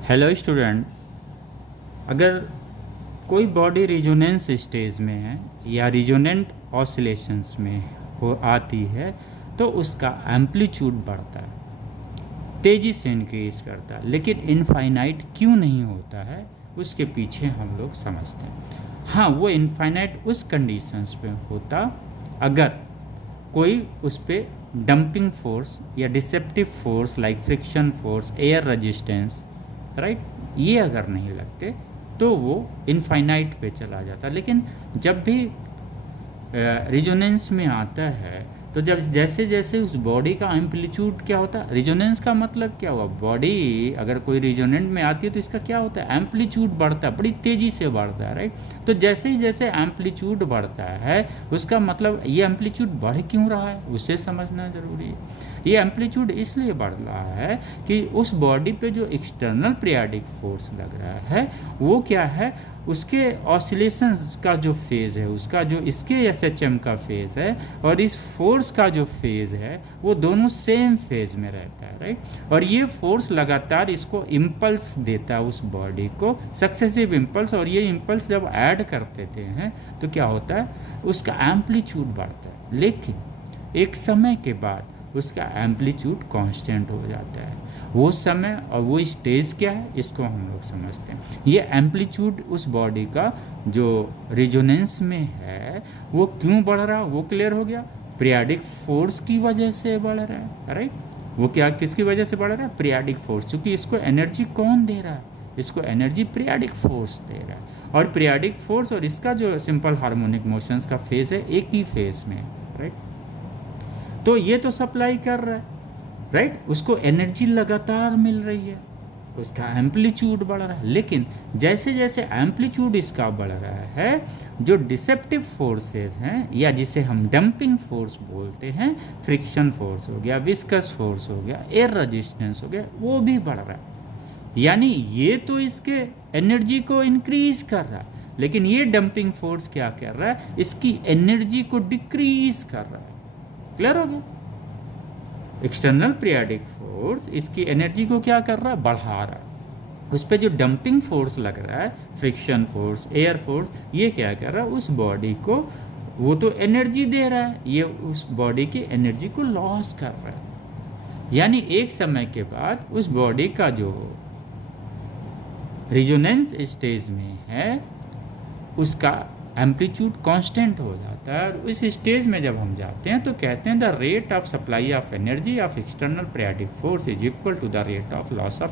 Hello student, अगर कोई body resonance stage में है या रिजोनेंट ऑसिलेशंस में हो आती है तो उसका एम्पलीट्यूड बढ़ता है, तेज़ी से इंक्रीज करता है, लेकिन इनफाइनाइट क्यों नहीं होता है उसके पीछे हम लोग समझते हैं। हाँ, वो इनफाइनाइट उस कंडीशंस पे होता अगर कोई उस पर डंपिंग फोर्स या deceptive force like friction force, air resistance, right, ये अगर नहीं लगते तो वो इनफाइनाइट पे चला जाता। लेकिन जब भी रिजोनेंस में आता है तो जब जैसे जैसे उस बॉडी का एम्पलीट्यूड क्या होता है, रिजोनेंस का मतलब क्या हुआ, बॉडी अगर कोई रिजोनेंट में आती है तो इसका क्या होता है, एम्पलीट्यूड बढ़ता है, बड़ी तेज़ी से बढ़ता है, राइट। तो जैसे ही जैसे एम्पलीट्यूड बढ़ता है उसका मतलब ये एम्पलीट्यूड बढ़ क्यों रहा है उसे समझना ज़रूरी है। ये एम्पलीट्यूड इसलिए बढ़ रहा है कि उस बॉडी पे जो एक्सटर्नल पीरियोडिक फोर्स लग रहा है वो क्या है, उसके ऑसिलेशंस का जो फेज़ है, उसका जो इसके एसएचएम का फेज़ है और इस फोर्स का जो फेज़ है वो दोनों सेम फेज़ में रहता है, राइट। और ये फोर्स लगातार इसको इम्पल्स देता है उस बॉडी को, सक्सेसिव इम्पल्स, और ये इम्पल्स जब ऐड करते हैं तो क्या होता है, उसका एम्पलीट्यूड बढ़ता है। लेकिन एक समय के बाद उसका एम्पलीट्यूड कांस्टेंट हो जाता है। वो समय और वो स्टेज क्या है इसको हम लोग समझते हैं। ये एम्पलीट्यूड उस बॉडी का जो रिजोनेंस में है वो क्यों बढ़ रहा है वो क्लियर हो गया, पीरियोडिक फोर्स की वजह से बढ़ रहा है, राइट। वो क्या किसकी वजह से बढ़ रहा है, पीरियोडिक फोर्स, क्योंकि इसको एनर्जी कौन दे रहा है, इसको एनर्जी पीरियोडिक फोर्स दे रहा है। और पीरियोडिक फोर्स और इसका जो सिंपल हार्मोनिक मोशंस का फेज है एक ही फेज में, राइट। तो ये तो सप्लाई कर रहा है, राइट, उसको एनर्जी लगातार मिल रही है, उसका एम्पलीट्यूड बढ़ रहा है। लेकिन जैसे जैसे एम्पलीट्यूड इसका बढ़ रहा है, जो डिसेप्टिव फोर्सेस हैं या जिसे हम डंपिंग फोर्स बोलते हैं, फ्रिक्शन फोर्स हो गया, विस्कस फोर्स हो गया, एयर रेजिस्टेंस हो गया, वो भी बढ़ रहा है। यानी ये तो इसके एनर्जी को इंक्रीज कर रहा है, लेकिन ये डंपिंग फोर्स क्या कर रहा है, इसकी एनर्जी को डिक्रीज कर रहा है। क्लियर हो गया। एक्सटर्नल पीरियोडिक फोर्स इसकी एनर्जी को क्या कर रहा है, बढ़ा रहा है। उस पर जो डंपिंग फोर्स लग रहा है, फ्रिक्शन फोर्स, एयर फोर्स, ये क्या कर रहा है, उस बॉडी को, वो तो एनर्जी दे रहा है, ये उस बॉडी की एनर्जी को लॉस कर रहा है। यानी एक समय के बाद उस बॉडी का जो रिजोनेंस स्टेज में है उसका एम्पलीट्यूड कांस्टेंट हो जाता है। और उस स्टेज में जब हम जाते हैं तो कहते हैं the rate of supply of energy of external periodic force is equal to the rate of loss of